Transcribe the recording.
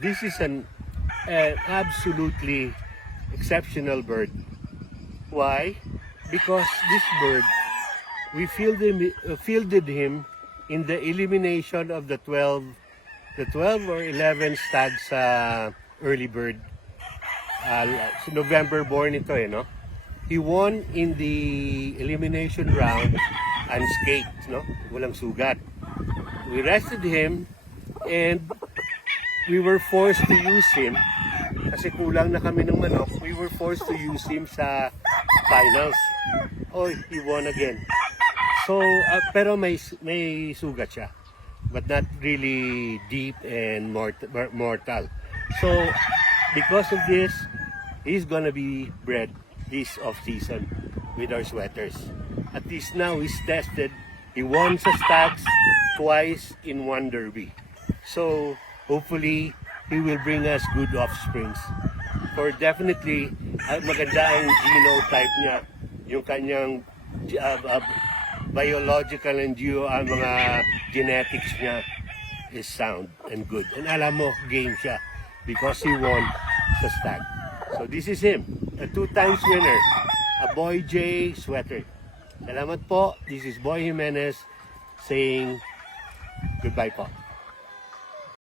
This is an absolutely exceptional bird. Why? Because this bird, we fielded him in the elimination of the 12 or 11 stags sa early bird. November born ito no? He won in the elimination round unscathed, no? Walang sugat. We rested him and we were forced to use him kasi kulang na kami ng manok. We were forced to use him sa finals. Oh, he won again. So, pero may sugat siya, but not really deep and mortal. So, because of this, he's gonna be bred this off-season with our sweaters. At least now he's tested. He won sa stags twice in one derby. So, hopefully, he will bring us good offsprings. For definitely, maganda ang genotype niya. Yung kanyang biological and mga genetics niya is sound and good. And alam mo, game siya because he won sa stag. So this is him, a 2 times winner, a Boy J sweater. Salamat po. This is Boy Jimenez saying goodbye po.